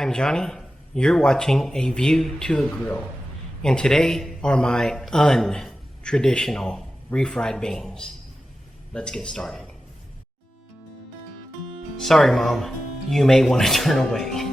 I'm Johnny. You're watching A View to a Grill. And today are my untraditional refried beans. Let's get started. Sorry, Mom. You may want to turn away.